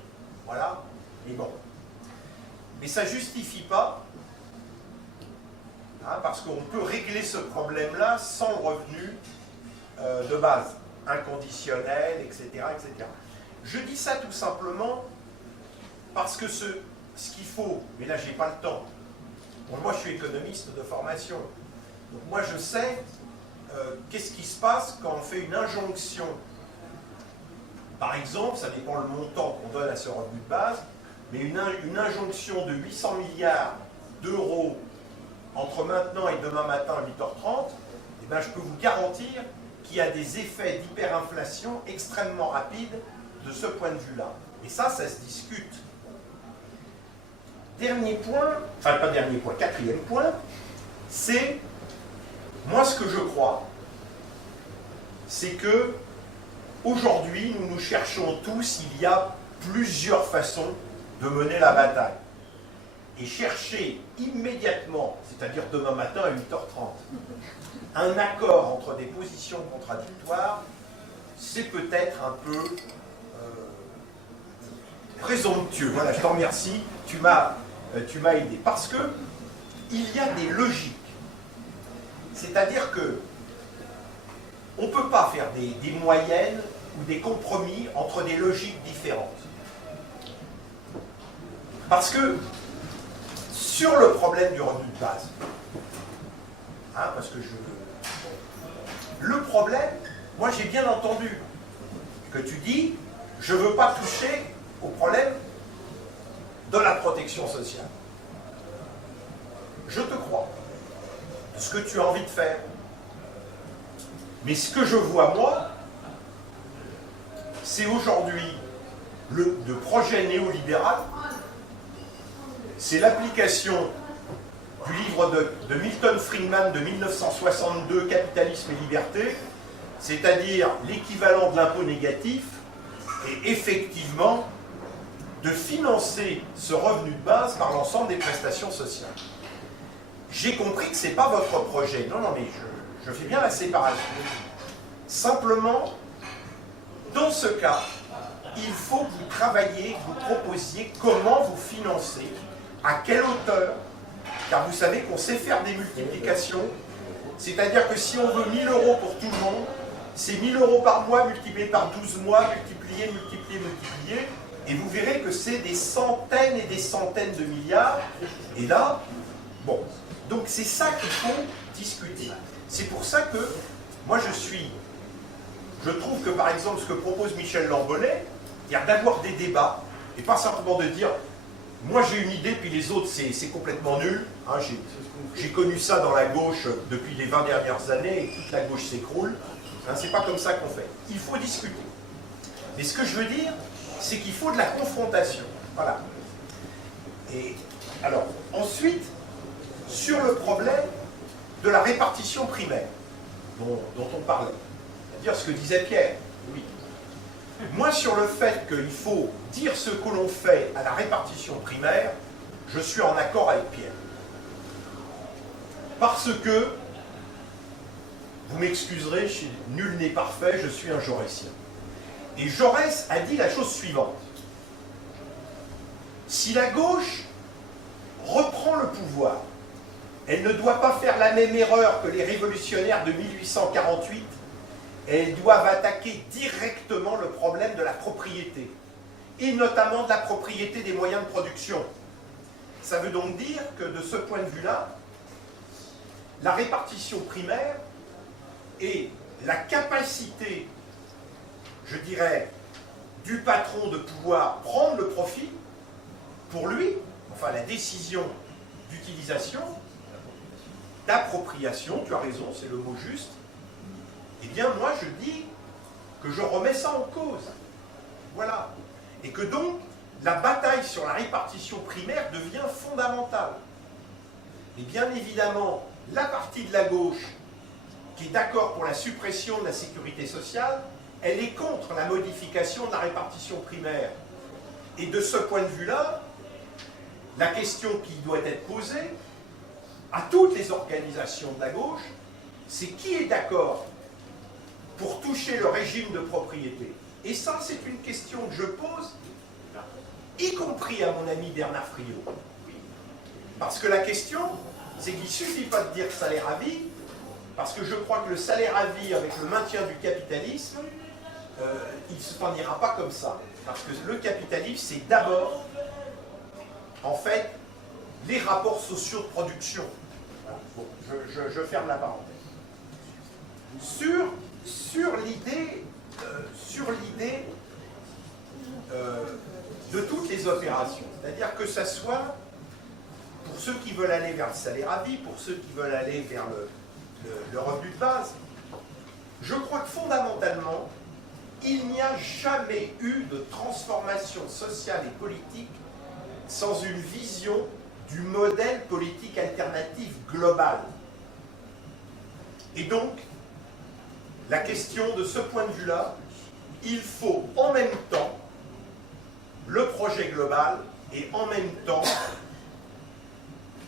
Voilà. Mais bon. Mais ça ne justifie pas, hein, parce qu'on peut régler ce problème-là sans le revenu de base, inconditionnel, etc., etc. Je dis ça tout simplement parce que ce qu'il faut, mais là, je n'ai pas le temps. Bon, moi, je suis économiste de formation. Donc moi, je sais qu'est-ce qui se passe quand on fait une injonction? Par exemple, ça dépend le montant qu'on donne à ce revenu de base, mais une injonction de 800 milliards d'euros entre maintenant et demain matin à 8h30, eh ben, je peux vous garantir qu'il y a des effets d'hyperinflation extrêmement rapides de ce point de vue-là. Et ça se discute. Dernier point, enfin pas dernier point, quatrième point, c'est, moi ce que je crois, c'est que aujourd'hui nous cherchons tous, il y a plusieurs façons de mener la bataille. Et chercher immédiatement, c'est-à-dire demain matin à 8h30, un accord entre des positions contradictoires, c'est peut-être un peu présomptueux. Voilà, je t'en remercie, tu m'as aidé. Parce que il y a des logiques. C'est-à-dire que on ne peut pas faire des moyennes ou des compromis entre des logiques différentes. Parce que sur le problème du revenu de base, hein, parce que le problème, moi j'ai bien entendu que tu dis, je ne veux pas toucher au problème de la protection sociale. Je te crois, ce que tu as envie de faire. Mais ce que je vois, moi, c'est aujourd'hui le projet néolibéral, c'est l'application du livre de Milton Friedman de 1962, Capitalisme et liberté, c'est-à-dire l'équivalent de l'impôt négatif, et effectivement de financer ce revenu de base par l'ensemble des prestations sociales. J'ai compris que ce n'est pas votre projet. Non, mais je fais bien la séparation. Simplement, dans ce cas, il faut que vous travailliez, que vous proposiez comment vous financez, à quelle hauteur, car vous savez qu'on sait faire des multiplications, c'est-à-dire que si on veut 1000 € pour tout le monde, c'est 1000 € par mois multiplié par 12 mois, multiplié, et vous verrez que c'est des centaines et des centaines de milliards. Et là, bon, donc c'est ça qu'il faut discuter. C'est pour ça que moi je trouve que par exemple ce que propose Michel Lambonet, c'est-à-dire d'avoir des débats, et pas simplement de dire, moi j'ai une idée, puis les autres c'est complètement nul. Hein, j'ai connu ça dans la gauche depuis les 20 dernières années, et toute la gauche s'écroule. Hein, c'est pas comme ça qu'on fait. Il faut discuter. Mais ce que je veux dire, c'est qu'il faut de la confrontation. Voilà. Et alors, ensuite, sur le problème de la répartition primaire, dont on parlait, c'est-à-dire ce que disait Pierre, oui. Moi, sur le fait qu'il faut dire ce que l'on fait à la répartition primaire, je suis en accord avec Pierre. Parce que, vous m'excuserez, nul n'est parfait, je suis un jaurésien. Et Jaurès a dit la chose suivante. Si la gauche reprend le pouvoir, elle ne doit pas faire la même erreur que les révolutionnaires de 1848, et elles doivent attaquer directement le problème de la propriété, et notamment de la propriété des moyens de production. Ça veut donc dire que de ce point de vue-là, la répartition primaire et la capacité, je dirais, du patron de pouvoir prendre le profit pour lui, enfin la décision d'utilisation, d'appropriation, tu as raison, c'est le mot juste, eh bien moi je dis que je remets ça en cause. Voilà. Et que donc la bataille sur la répartition primaire devient fondamentale. Et bien évidemment, la partie de la gauche qui est d'accord pour la suppression de la sécurité sociale, elle est contre la modification de la répartition primaire. Et de ce point de vue-là, la question qui doit être posée à toutes les organisations de la gauche, c'est qui est d'accord pour toucher le régime de propriété. Et ça, c'est une question que je pose, y compris à mon ami Bernard Friot. Parce que la question, c'est qu'il ne suffit pas de dire salaire à vie, parce que je crois que le salaire à vie, avec le maintien du capitalisme, il ne se finira pas comme ça. Parce que le capitalisme, c'est d'abord, en fait, les rapports sociaux de production. Bon, je ferme la parenthèse. sur l'idée de toutes les opérations. C'est-à-dire que ça soit pour ceux qui veulent aller vers le salaire à vie, pour ceux qui veulent aller vers le revenu de base. Je crois que fondamentalement, il n'y a jamais eu de transformation sociale et politique sans une vision du modèle politique alternatif global. Et donc, la question de ce point de vue-là, il faut en même temps le projet global et en même temps,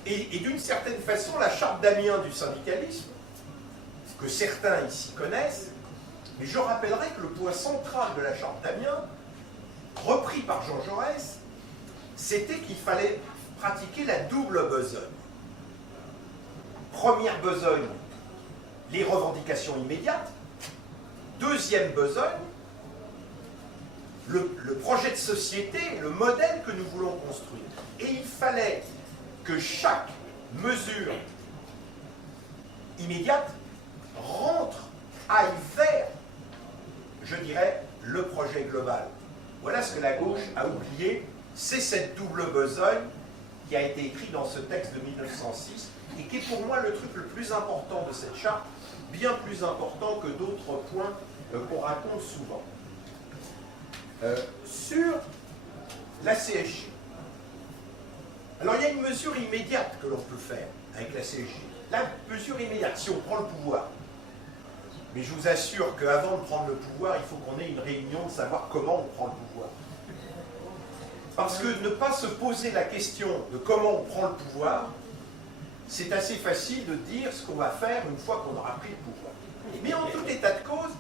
et d'une certaine façon, la charte d'Amiens du syndicalisme, que certains ici connaissent, mais je rappellerai que le point central de la charte d'Amiens, repris par Jean Jaurès, c'était qu'il fallait pratiquer la double besogne. Première besogne, les revendications immédiates. Deuxième besogne, le projet de société, le modèle que nous voulons construire. Et il fallait que chaque mesure immédiate aille vers, je dirais, le projet global. Voilà ce que la gauche a oublié, c'est cette double besogne qui a été écrite dans ce texte de 1906 et qui est pour moi le truc le plus important de cette charte, bien plus important que d'autres points qu'on raconte souvent. Sur la CSG. Alors il y a une mesure immédiate que l'on peut faire avec la CSG. La mesure immédiate, si on prend le pouvoir. Mais je vous assure qu'avant de prendre le pouvoir, il faut qu'on ait une réunion de savoir comment on prend le pouvoir. Parce que ne pas se poser la question de comment on prend le pouvoir, c'est assez facile de dire ce qu'on va faire une fois qu'on aura pris le pouvoir. Mais en tout état de cause,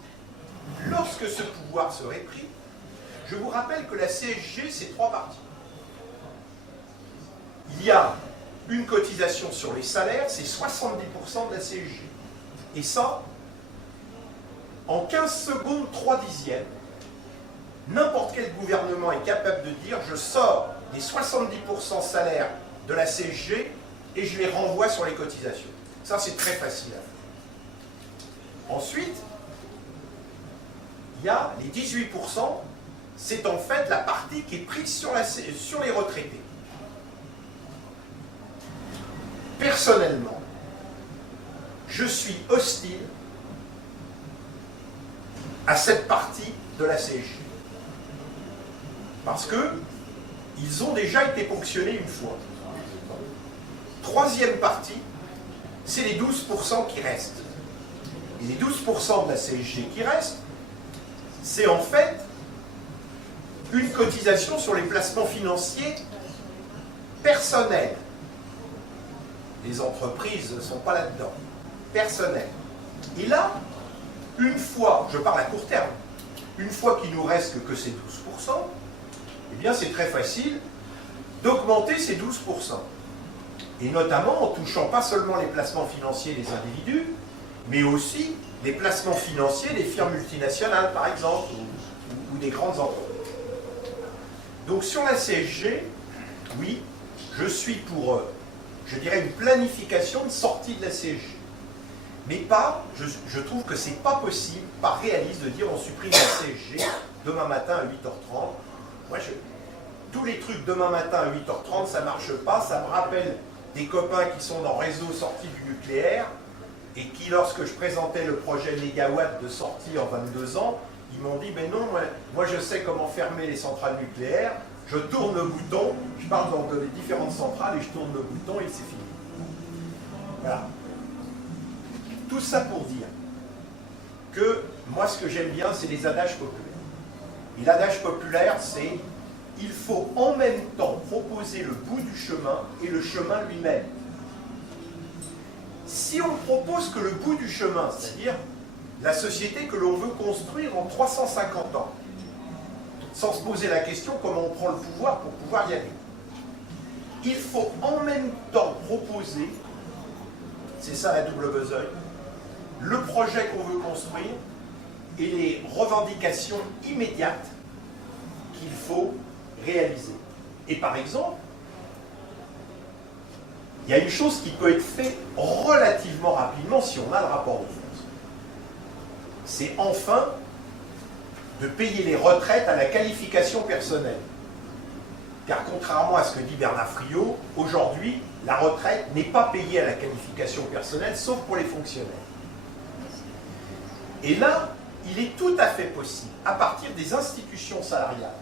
lorsque ce pouvoir serait pris, je vous rappelle que la CSG, c'est 3 parties. Il y a une cotisation sur les salaires, c'est 70% de la CSG. Et ça, en 15 secondes, 3 dixièmes, n'importe quel gouvernement est capable de dire je sors des 70% salaires de la CSG et je les renvoie sur les cotisations. Ça, c'est très facile à faire. Ensuite, il y a les 18%, c'est en fait la partie qui est prise sur les retraités. Personnellement, je suis hostile à cette partie de la CSG. Parce qu'ils ont déjà été ponctionnés une fois. Troisième partie, c'est les 12% qui restent. Et les 12% de la CSG qui restent, c'est en fait une cotisation sur les placements financiers personnels. Les entreprises ne sont pas là-dedans. Personnels. Et là, une fois, je parle à court terme, une fois qu'il nous reste que ces 12%, eh bien c'est très facile d'augmenter ces 12%. Et notamment en touchant pas seulement les placements financiers des individus, mais aussi les placements financiers des firmes multinationales, par exemple, ou des grandes entreprises. Donc sur la CSG, oui, je suis pour, je dirais, une planification de sortie de la CSG. Mais pas, je trouve que c'est pas possible, pas réaliste, de dire on supprime la CSG demain matin à 8h30. Moi, tous les trucs demain matin à 8h30, ça marche pas. Ça me rappelle des copains qui sont dans Réseau sortie du nucléaire et qui, lorsque je présentais le projet Négawatt de sortie en 22 ans, ils m'ont dit, ben non, moi je sais comment fermer les centrales nucléaires, je tourne le bouton, je parle dans les différentes centrales et je tourne le bouton et c'est fini. Voilà. Tout ça pour dire que moi ce que j'aime bien, c'est les adages populaires. Et l'adage populaire, c'est il faut en même temps proposer le bout du chemin et le chemin lui-même. Si on propose que le bout du chemin, c'est-à-dire la société que l'on veut construire en 350 ans, sans se poser la question comment on prend le pouvoir pour pouvoir y aller, il faut en même temps proposer, c'est ça la double besogne, le projet qu'on veut construire et les revendications immédiates qu'il faut réaliser. Et par exemple, il y a une chose qui peut être faite relativement rapidement si on a le rapport de force. c'est enfin de payer les retraites à la qualification personnelle. Car contrairement à ce que dit Bernard Friot, aujourd'hui, la retraite n'est pas payée à la qualification personnelle, sauf pour les fonctionnaires. Et là, il est tout à fait possible, à partir des institutions salariales,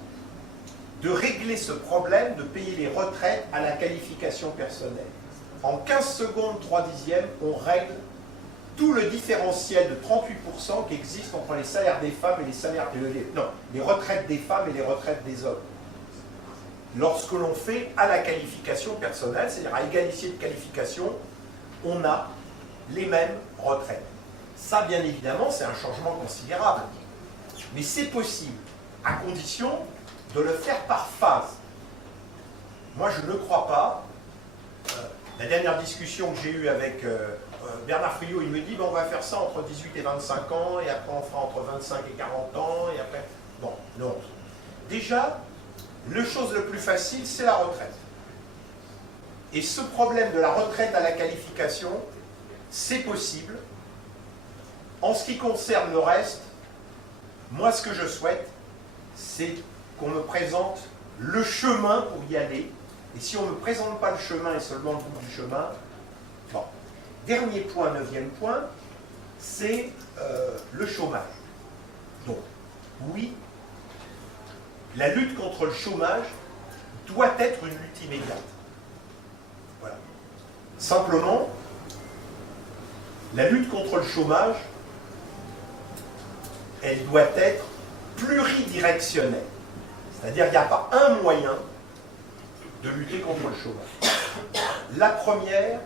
de régler ce problème de payer les retraites à la qualification personnelle. En 15 secondes, 3/10, on règle tout le différentiel de 38% qui existe entre les salaires des femmes et les salaires les retraites des femmes et les retraites des hommes. Lorsque l'on fait à la qualification personnelle, c'est-à-dire à égalité de qualification, on a les mêmes retraites. Ça, bien évidemment, c'est un changement considérable. Mais c'est possible, à condition de le faire par phase. Moi, je ne crois pas. La dernière discussion que j'ai eue avec Bernard Friot, il me dit on va faire ça entre 18 et 25 ans, et après on fera entre 25 et 40 ans, et après... Bon, non. Déjà, la chose le plus facile, c'est la retraite. Et ce problème de la retraite à la qualification, c'est possible. En ce qui concerne le reste, moi, ce que je souhaite, c'est qu'on me présente le chemin pour y aller. Et si on ne me présente pas le chemin et seulement le bout du chemin, bon. Dernier point, 9e point, c'est le chômage. Donc, oui, la lutte contre le chômage doit être une lutte immédiate. Voilà. Simplement, la lutte contre le chômage, elle doit être pluridirectionnelle. C'est-à-dire qu'il n'y a pas un moyen de lutter contre le chômage. La première,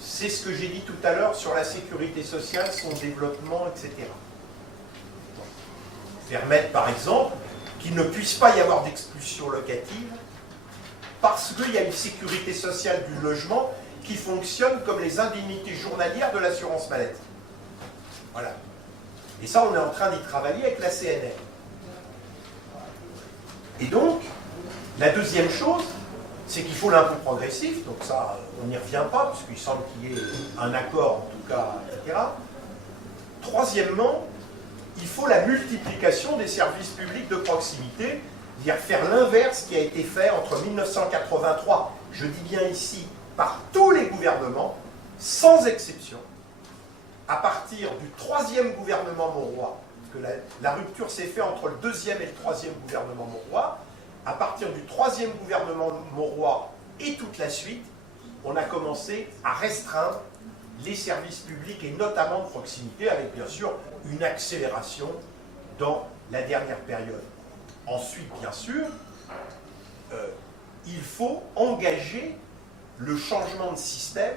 c'est ce que j'ai dit tout à l'heure sur la sécurité sociale, son développement, etc. Permettre, par exemple, qu'il ne puisse pas y avoir d'expulsion locative parce qu'il y a une sécurité sociale du logement qui fonctionne comme les indemnités journalières de l'assurance maladie. Voilà. Et ça, on est en train d'y travailler avec la CNR. Et donc, la deuxième chose, c'est qu'il faut l'impôt progressif, donc ça, on n'y revient pas, puisqu'il semble qu'il y ait un accord, en tout cas, etc. Troisièmement, il faut la multiplication des services publics de proximité, c'est-à-dire faire l'inverse qui a été fait entre 1983, je dis bien ici, par tous les gouvernements, sans exception, à partir du 3e gouvernement Mauroy, parce que la rupture s'est faite entre le 2e et le 3e gouvernement Mauroy, à partir du 3e gouvernement Mauroy et toute la suite, on a commencé à restreindre les services publics et notamment de proximité, avec bien sûr une accélération dans la dernière période. Ensuite, bien sûr, il faut engager le changement de système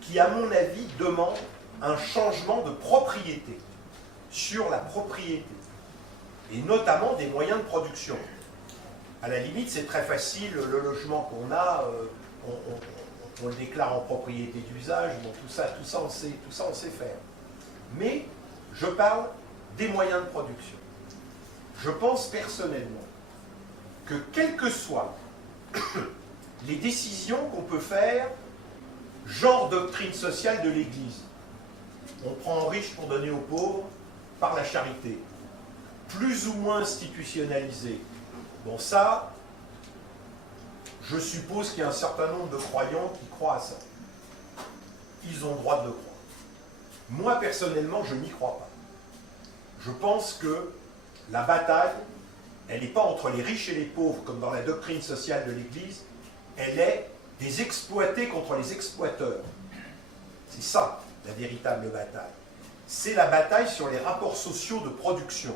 qui, à mon avis, demande un changement de propriété sur la propriété et notamment des moyens de production. À la limite, c'est très facile, le logement qu'on a, on le déclare en propriété d'usage, bon, tout ça on sait faire. Mais je parle des moyens de production. Je pense personnellement que quelles que soient les décisions qu'on peut faire, genre doctrine sociale de l'Église, on prend aux riches pour donner aux pauvres par la charité, plus ou moins institutionnalisée. Bon, ça, je suppose qu'il y a un certain nombre de croyants qui croient à ça. Ils ont le droit de le croire. Moi, personnellement, je n'y crois pas. Je pense que la bataille, elle n'est pas entre les riches et les pauvres, comme dans la doctrine sociale de l'Église, elle est des exploités contre les exploiteurs. C'est ça, la véritable bataille. C'est la bataille sur les rapports sociaux de production.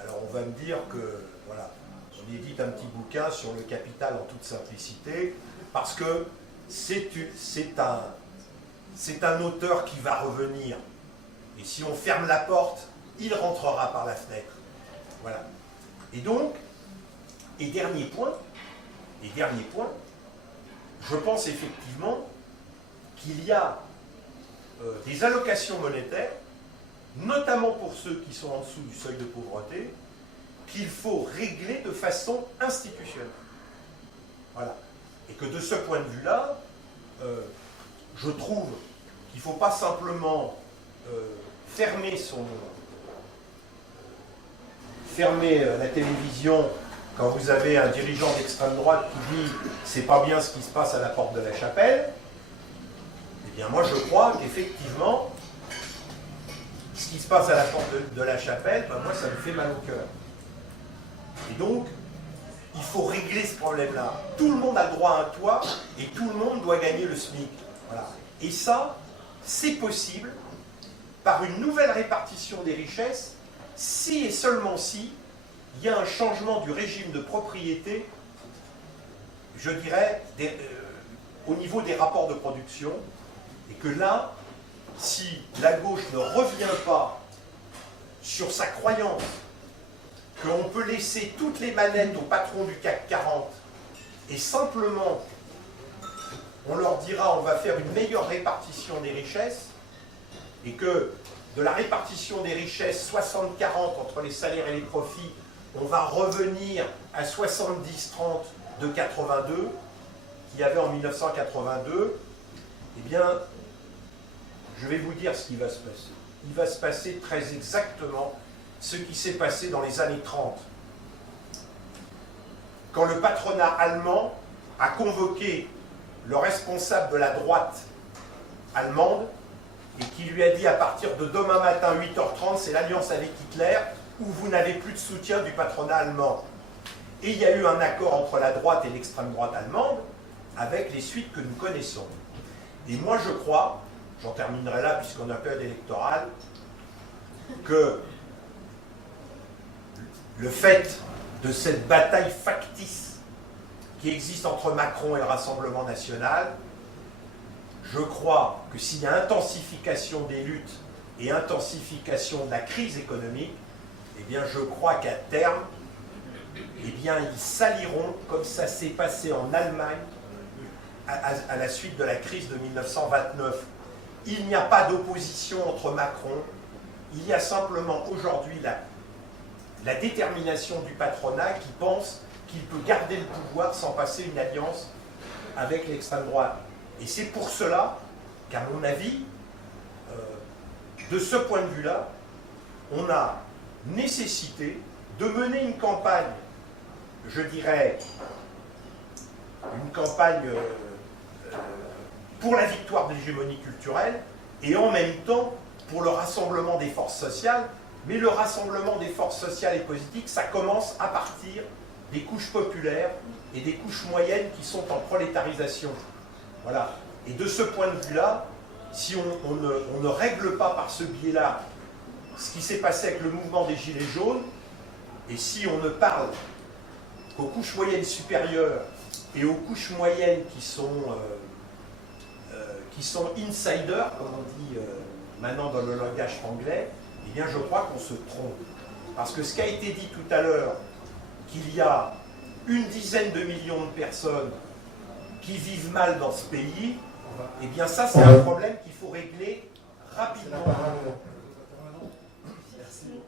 Alors, on va me dire que, voilà, on édite un petit bouquin sur le capital en toute simplicité, parce que c'est un auteur qui va revenir. Et si on ferme la porte, il rentrera par la fenêtre. Voilà. Et donc, dernier point, je pense effectivement qu'il y a des allocations monétaires, notamment pour ceux qui sont en dessous du seuil de pauvreté, qu'il faut régler de façon institutionnelle. Voilà. Et que de ce point de vue-là, je trouve qu'il ne faut pas simplement fermer la télévision quand vous avez un dirigeant d'extrême droite qui dit « c'est pas bien ce qui se passe à la porte de la chapelle », eh bien moi je crois qu'effectivement, ce qui se passe à la porte de la chapelle, ben moi ça me fait mal au cœur. Et donc, il faut régler ce problème-là. Tout le monde a le droit à un toit et tout le monde doit gagner le SMIC. Voilà. Et ça, c'est possible par une nouvelle répartition des richesses, si et seulement si il y a un changement du régime de propriété, je dirais, au niveau des rapports de production, et que là, si la gauche ne revient pas sur sa croyance qu'on peut laisser toutes les manettes au patron du CAC 40 et simplement on leur dira on va faire une meilleure répartition des richesses et que de la répartition des richesses 60-40 entre les salaires et les profits, on va revenir à 70-30 de 82 qu'il y avait en 1982, eh bien, je vais vous dire ce qui va se passer. Il va se passer très exactement ce qui s'est passé dans les années 30. Quand le patronat allemand a convoqué le responsable de la droite allemande et qui lui a dit à partir de demain matin 8h30, c'est l'alliance avec Hitler, où vous n'avez plus de soutien du patronat allemand. Et il y a eu un accord entre la droite et l'extrême droite allemande avec les suites que nous connaissons. Et moi je crois, j'en terminerai là puisqu'on a période électorale, que le fait de cette bataille factice qui existe entre Macron et le Rassemblement national, je crois que s'il y a intensification des luttes et intensification de la crise économique, eh bien je crois qu'à terme, eh bien ils s'allieront comme ça s'est passé en Allemagne à la suite de la crise de 1929. Il n'y a pas d'opposition entre Macron, il y a simplement aujourd'hui la détermination du patronat qui pense qu'il peut garder le pouvoir sans passer une alliance avec l'extrême droite. Et c'est pour cela qu'à mon avis, de ce point de vue-là, on a nécessité de mener une campagne, je dirais, une campagne pour la victoire de l'hégémonie culturelle et en même temps pour le rassemblement des forces sociales. Mais le rassemblement des forces sociales et politiques, ça commence à partir des couches populaires et des couches moyennes qui sont en prolétarisation. Voilà. Et de ce point de vue-là, si on ne règle pas par ce biais-là ce qui s'est passé avec le mouvement des Gilets jaunes, et si on ne parle qu'aux couches moyennes supérieures et aux couches moyennes qui sont insiders, comme on dit maintenant dans le langage anglais, eh bien je crois qu'on se trompe. Parce que ce qui a été dit tout à l'heure, qu'il y a une dizaine de millions de personnes qui vivent mal dans ce pays, eh bien ça c'est un problème qu'il faut régler rapidement. Merci.